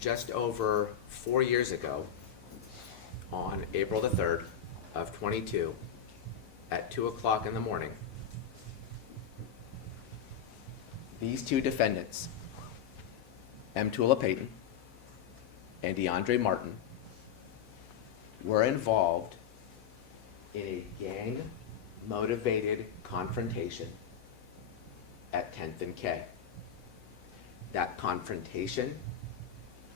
just over 4 years ago, on April the 3rd of 22, at 2 o'clock in the morning, these two defendants, M. Tula Payton and DeAndre Martin, were involved in a gang-motivated confrontation at 10th and K. That confrontation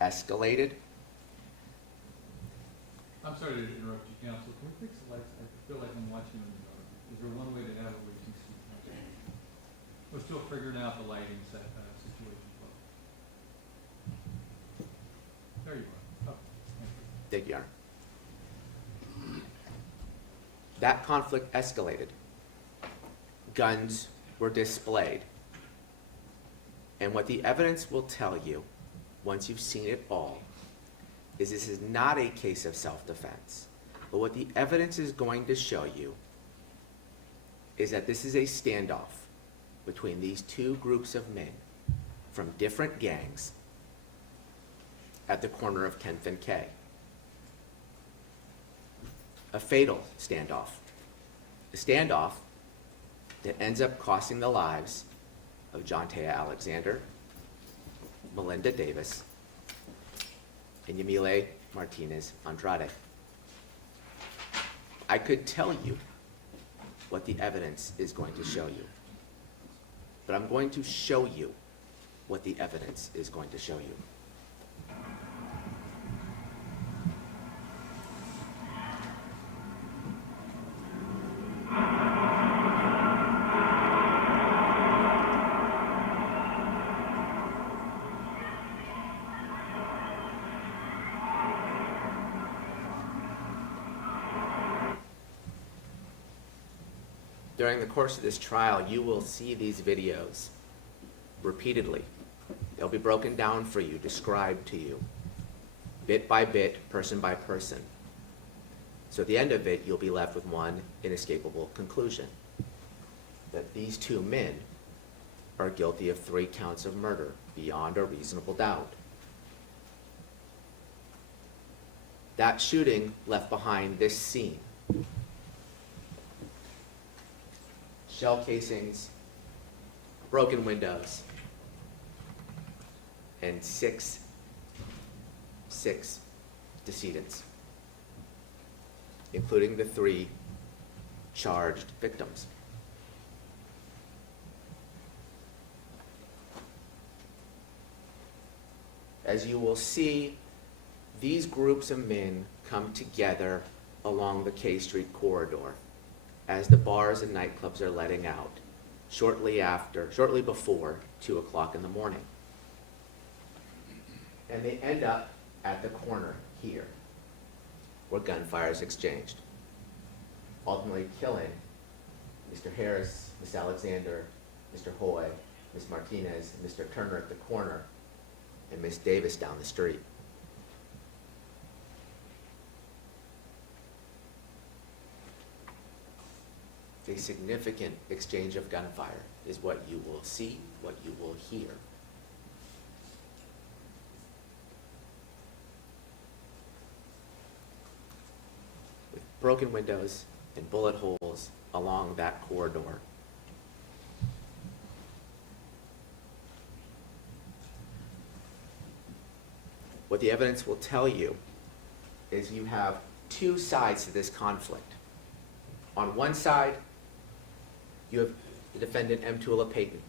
escalated. I'm sorry to interrupt you, counsel. Can we fix the lights? I feel like I'm watching in the dark. Is there one way to have it where you can see? We're still figuring out the lighting situation. There you are. Oh, Thank you, Your Honor. That conflict escalated. Guns were displayed. And what the evidence will tell you, once you've seen it all, is this is not a case of self-defense. But what the evidence is going to show you is that this is a standoff between these two groups of men from different gangs at the corner of 10th and K. A fatal standoff. A standoff that ends up costing the lives of John Taya Alexander, Melinda Davis, and Yamile Martinez Andrade. I could tell you what the evidence is going to show you, but I'm going to show you what the evidence is going to show you. During the course of this trial, you will see these videos repeatedly. They'll be broken down for you, described to you, bit by bit, person by person. So at the end of it, you'll be left with one inescapable conclusion, that these two men are guilty of 3 counts of murder beyond a reasonable doubt. That shooting left behind this scene. Shell casings, broken windows, and six decedents, including the 3 charged victims. As you will see, these groups of men come together along the K Street corridor as the bars and nightclubs are letting out shortly before 2 o'clock in the morning. And they end up at the corner here, where gunfire is exchanged, ultimately killing Mr. Harris, Ms. Alexander, Mr. Hoy, Ms. Martinez, and Mr. Turner at the corner, and Ms. Davis down the street. A significant exchange of gunfire is what you will see, what you will hear. With broken windows and bullet holes along that corridor. What the evidence will tell you is you have 2 sides to this conflict. On one side, you have the defendant, M. Tula Payton.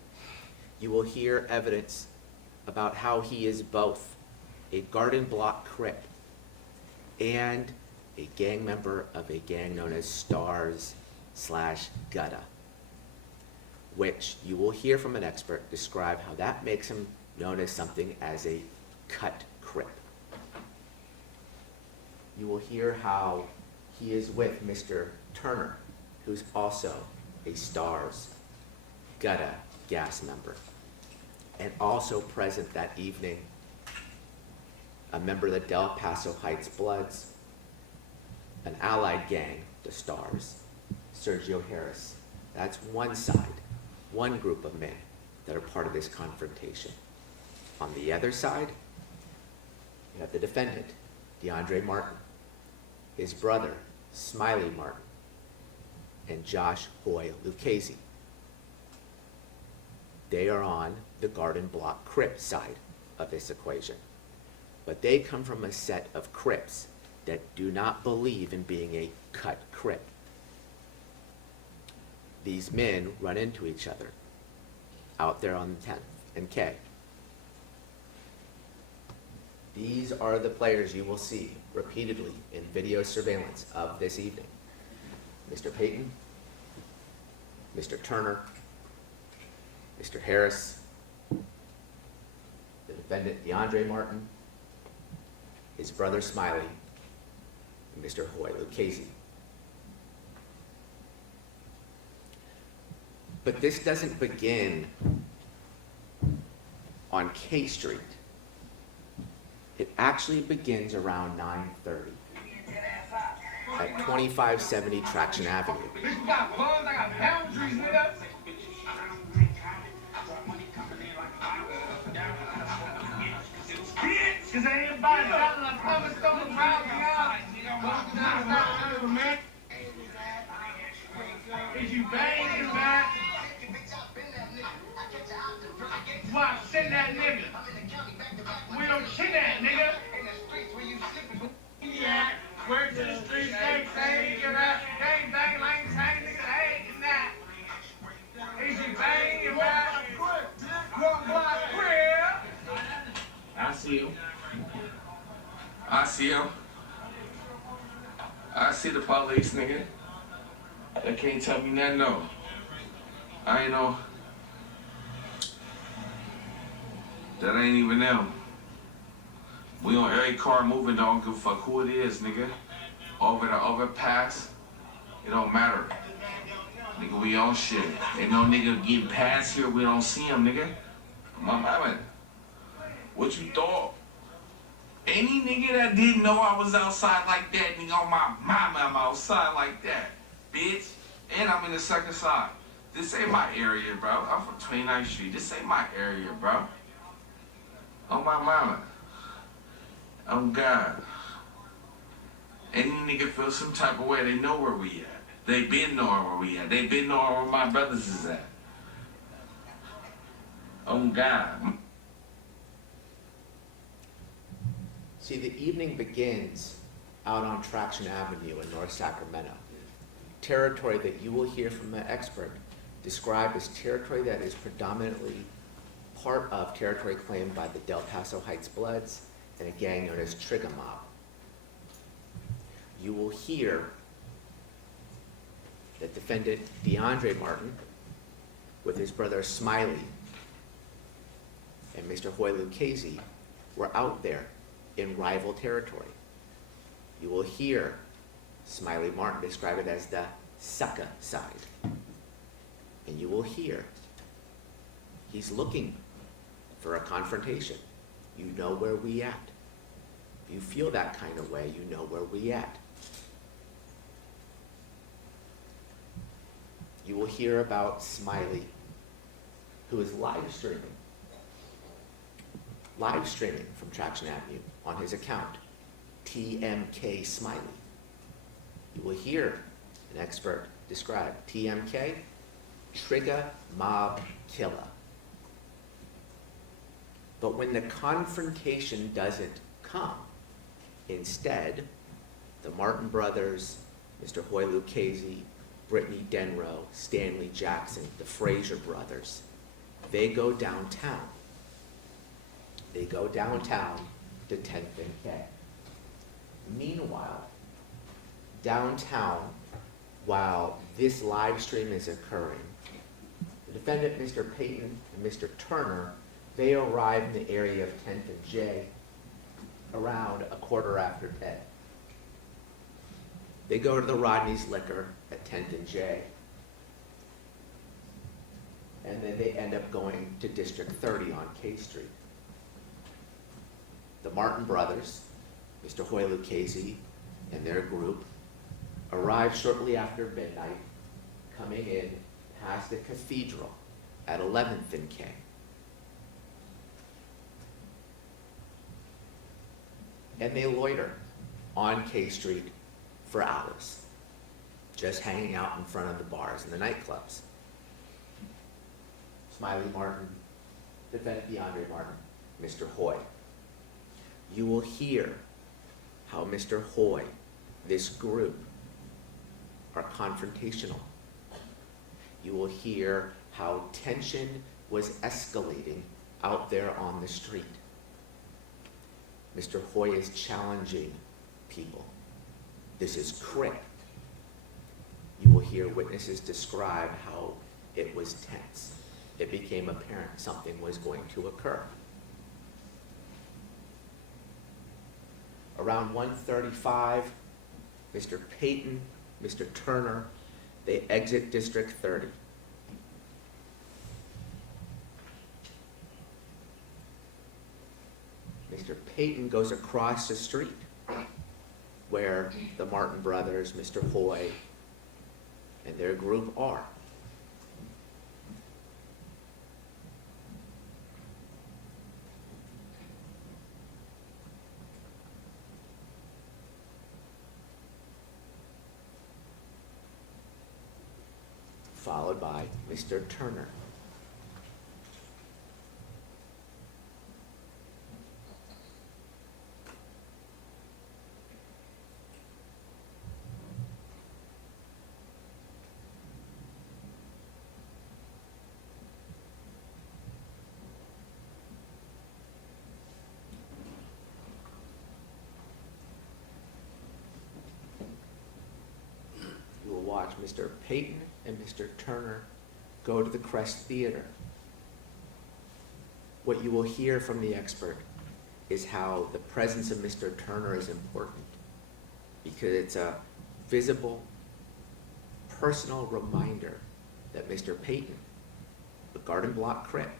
You will hear evidence about how he is both a garden block crip and a gang member of a gang known as Stars/Gutta, which you will hear from an expert describe how that makes him known as something as a cut crip. You will hear how he is with Mr. Turner, who's also a Stars/Gutta gas member, and also present that evening, a member of the Del Paso Heights Bloods, an allied gang to Stars, Sergio Harris. That's one side, one group of men that are part of this confrontation. On the other side, the defendant, DeAndre Martin, his brother, Smiley Martin, and Josh Hoy Lucchese. They are on the Garden Block Crip side of this equation, but they come from a set of Crips that do not believe in being a cut Crip. These men run into each other out there on the 10th and K. These are the players you will see repeatedly in video surveillance of this evening. Mr. Payton, Mr. Turner, Mr. Harris, the defendant DeAndre Martin, his brother Smiley, and Mr. Hoy Lucchese. But this doesn't begin on K Street. It actually begins around 9:30 at 2570 Traction Avenue. Bitch, got buns, I got boundaries, nigga. Cause everybody got a Thomas Stone around the yard. Man. Is you banging, man? Why send that nigga? We don't shit that nigga. Yeah, word to the streets, they get that gang bang like tang nigga, hey, and that. Is you banging, man? One block crib. I see him. I see him. I see the police, nigga. They can't tell me nothing, no. I ain't know. That ain't even them. We on every car moving, don't give a fuck who it is, nigga. Over the overpass, it don't matter. Nigga, we on shit. Ain't no nigga getting past here, we don't see him, nigga. My mama. What you thought? Any nigga that didn't know I was outside like that, nigga, on my mama, I'm outside like that, bitch. And I'm in the second side. This ain't my area, bro. I'm from 29th Street. This ain't my area, bro. On my mama. On God. Any nigga feel some type of way, they know where we at. They been knowing where we at. They been knowing where my brothers is at. On God. See, the evening begins out on Traction Avenue in North Sacramento, territory that you will hear from an expert described as territory that is predominantly part of territory claimed by the Del Paso Heights Bloods and a gang known as Trigger Mob. You will hear that defendant DeAndre Martin with his brother Smiley and Mr. Hoy Lucchese were out there in rival territory. You will hear Smiley Martin describe it as the sucker side. And you will hear he's looking for a confrontation. You know where we at. If you feel that kind of way, you know where we at. You will hear about Smiley, who is live streaming from Traction Avenue on his account, TMK Smiley. You will hear an expert describe TMK, Trigger Mob Killer. But when the confrontation doesn't come, instead, the Martin brothers, Mr. Hoy Lucchese, Brittany Denrow, Stanley Jackson, the Frazier brothers, they go downtown. They go downtown to 10th and K. Meanwhile, downtown, while this live stream is occurring, the defendant, Mr. Payton and Mr. Turner, they arrive in the area of 10th and J around 10:15. They go to the Rodney's Liquor at 10th and J, and then they end up going to District 30 on K Street. The Martin brothers, Mr. Hoy Lucchese and their group, arrive shortly after midnight, coming in past the cathedral at 11th and K. and they loiter on K Street for hours, just hanging out in front of the bars and the nightclubs. Smiley Martin, defendant DeAndre Martin, Mr. Hoy. You will hear how Mr. Hoy, this group, are confrontational. You will hear how tension was escalating out there on the street. Mr. Hoy is challenging people. This is crip. You will hear witnesses describe how it was tense. It became apparent something was going to occur. Around 1:35, Mr. Payton, Mr. Turner, they exit District 30. Mr. Payton goes across the street where the Martin brothers, Mr. Hoy, and their group are. Followed by Mr. Turner. You will watch Mr. Payton and Mr. Turner go to the Crest Theater. What you will hear from the expert is how the presence of Mr. Turner is important because it's a visible, personal reminder that Mr. Payton, the Garden Block Crip,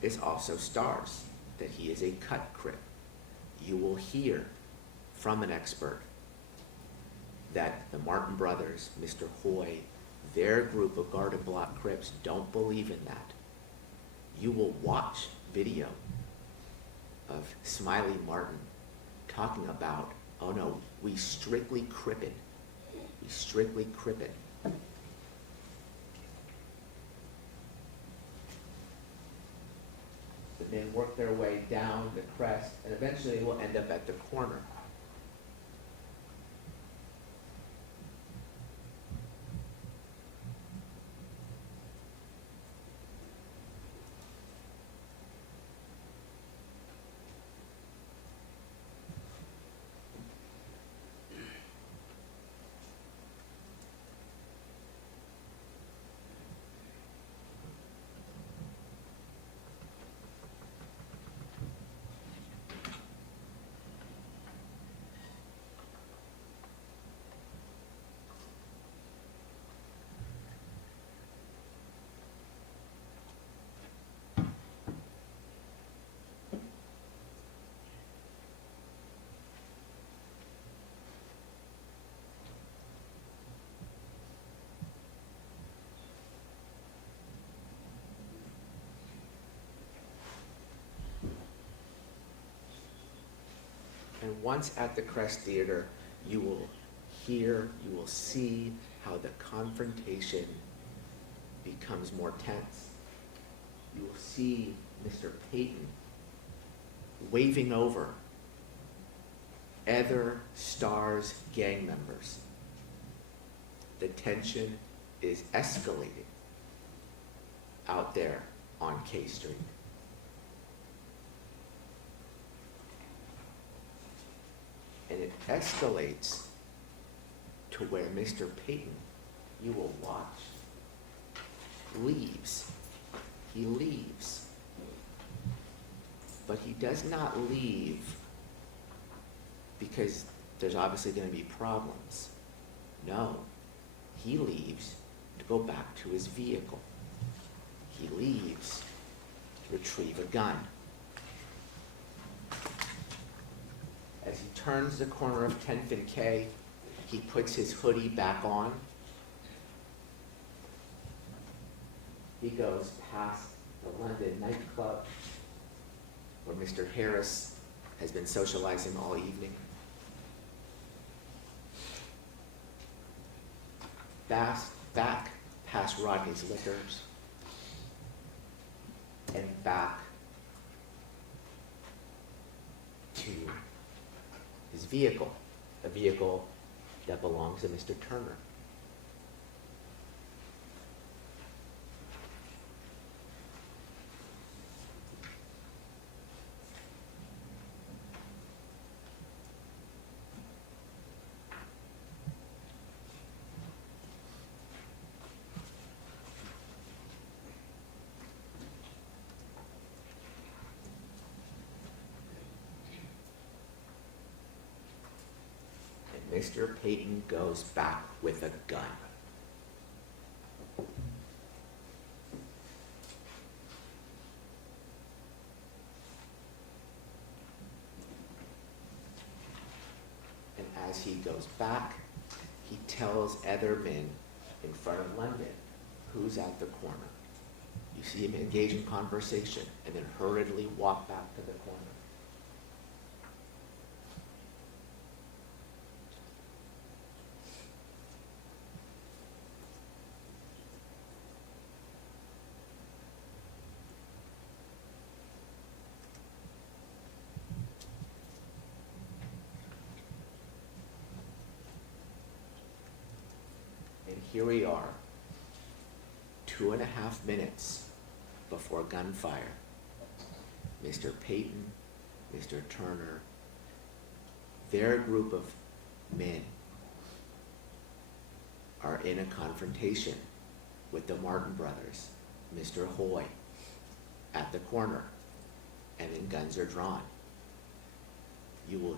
is also stars, that he is a cut Crip. You will hear from an expert that the Martin brothers, Mr. Hoy, their group of Garden Block Crips don't believe in that. You will watch video of Smiley Martin talking about, oh no, we strictly crip it. We strictly crip it. The men work their way down the crest and eventually will end up at the corner. And once at the Crest Theater, you will hear, you will see how the confrontation becomes more tense. You will see Mr. Payton waving over other Stars gang members. The tension is escalating out there on K Street. And it escalates to where Mr. Payton, you will watch, leaves. He leaves. But he does not leave because there's obviously going to be problems. No, he leaves to go back to his vehicle. He leaves to retrieve a gun. As he turns the corner of 10th and K, he puts his hoodie back on. He goes past the London nightclub where Mr. Harris has been socializing all evening. Back past Rodney's Liquors and back to his vehicle, a vehicle that belongs to Mr. Turner. Mr. Payton goes back with a gun. And as he goes back, he tells other men in front of London who's at the corner. You see him engage in conversation and then hurriedly walk back to the corner. Here we are, 2.5 minutes before gunfire. Mr. Payton, Mr. Turner, their group of men are in a confrontation with the Martin brothers, Mr. Hoy, at the corner, and then guns are drawn. You will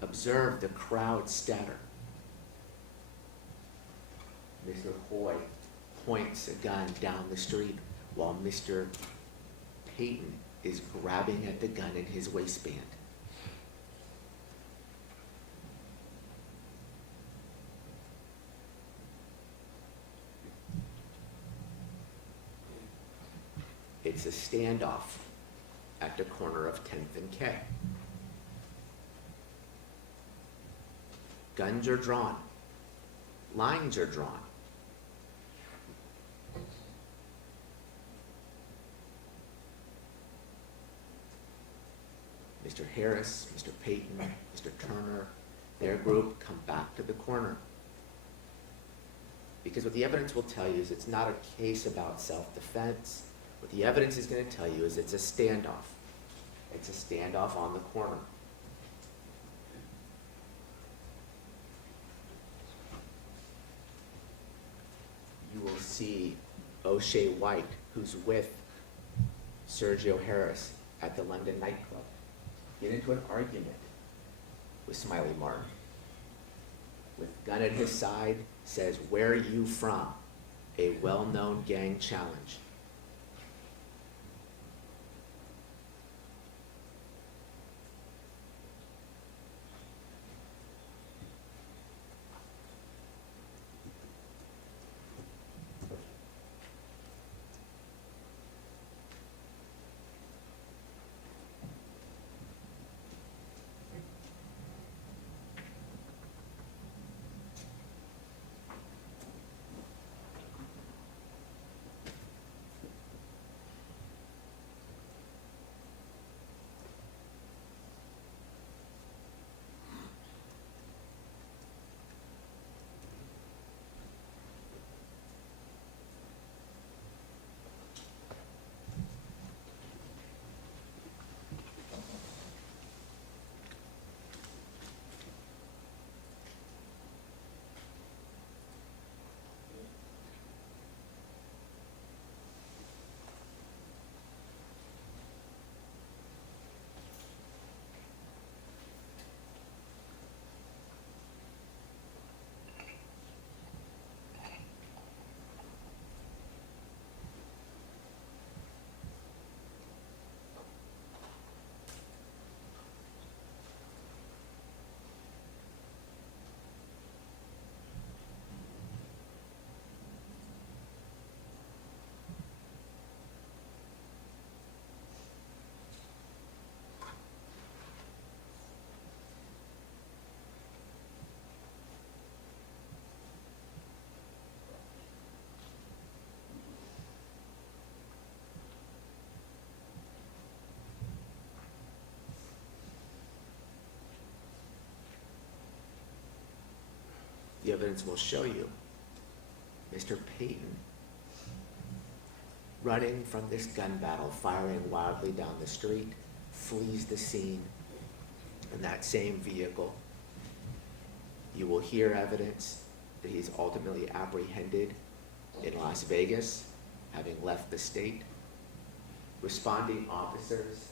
observe the crowd scatter. Mr. Hoy points a gun down the street while Mr. Payton is grabbing at the gun in his waistband. It's a standoff at the corner of 10th and K. Guns are drawn. Lines are drawn. Mr. Harris, Mr. Payton, Mr. Turner, their group come back to the corner. Because what the evidence will tell you is it's not a case about self-defense. What the evidence is going to tell you is it's a standoff. It's a standoff on the corner. You will see O'Shea White, who's with Sergio Harris at the London nightclub, get into an argument with Smiley Martin. With gun at his side, says, "Where are you from?" A well-known gang challenge. evidence will show you Mr. Payton running from this gun battle, firing wildly down the street, flees the scene in that same vehicle. You will hear evidence that he's ultimately apprehended in Las Vegas, having left the state. Responding officers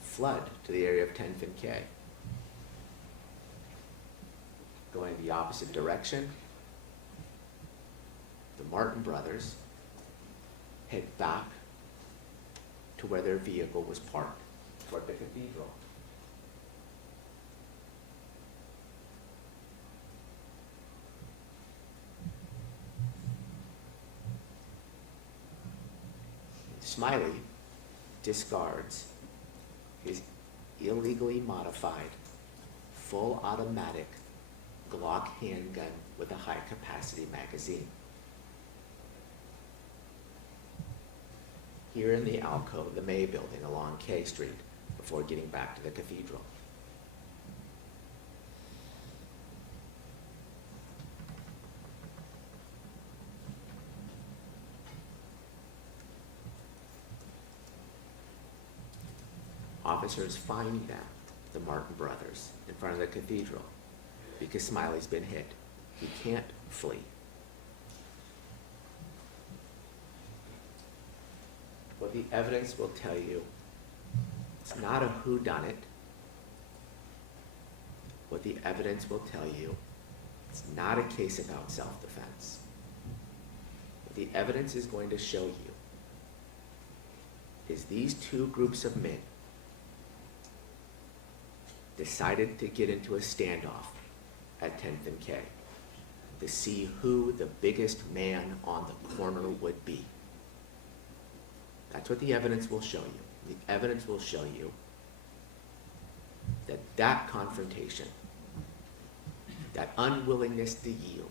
flood to the area of 10th and K, going the opposite direction. The Martin brothers head back to where their vehicle was parked, toward the cathedral. Smiley discards his illegally modified, full automatic Glock handgun with a high capacity magazine. Here in the alcove, the May building along K Street, before getting back to the cathedral. Officers find them, the Martin brothers, in front of the cathedral because Smiley's been hit. He can't flee. What the evidence will tell you, it's not a whodunit. What the evidence will tell you, it's not a case about self-defense. What the evidence is going to show you is these two groups of men decided to get into a standoff at 10th and K to see who the biggest man on the corner would be. That's what the evidence will show you. The evidence will show you that that confrontation, that unwillingness to yield,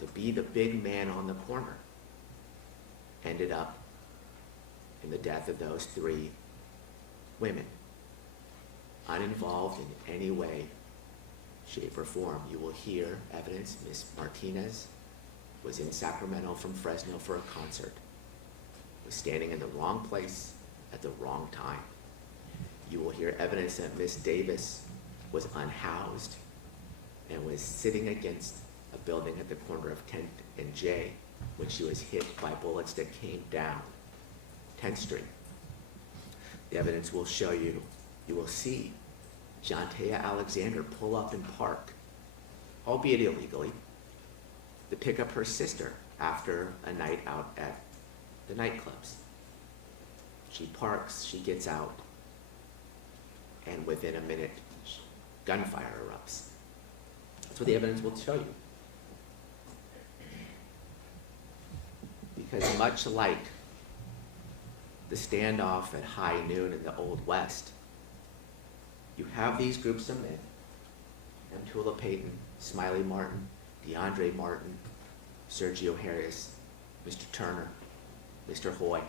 to be the big man on the corner, ended up in the death of those three women, uninvolved in any way, shape, or form. You will hear evidence. Miss Martinez was in Sacramento from Fresno for a concert, was standing in the wrong place at the wrong time. You will hear evidence that Miss Davis was unhoused and was sitting against a building at the corner of 10th and J when she was hit by bullets that came down 10th Street. The evidence will show you, you will see Jontea Alexander pull up and park, albeit illegally, to pick up her sister after a night out at the nightclubs. She parks, she gets out, and within a minute, gunfire erupts. That's what the evidence will show you. Because much like the standoff at high noon in the Old West, you have these groups of men, Amtula Payton, Smiley Martin, DeAndre Martin, Sergio Harris, Mr. Turner, Mr. Hoy.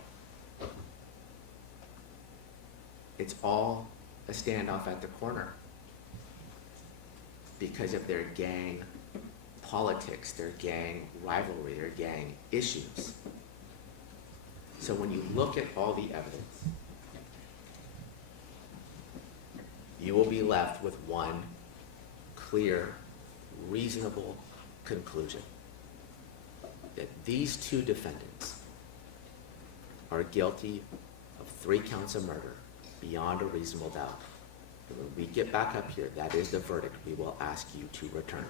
It's all a standoff at the corner because of their gang politics, their gang rivalry, their gang issues. So when you look at all the evidence, you will be left with one clear, reasonable conclusion: that these two defendants are guilty of 3 counts of murder beyond a reasonable doubt. And when we get back up here, that is the verdict we will ask you to return.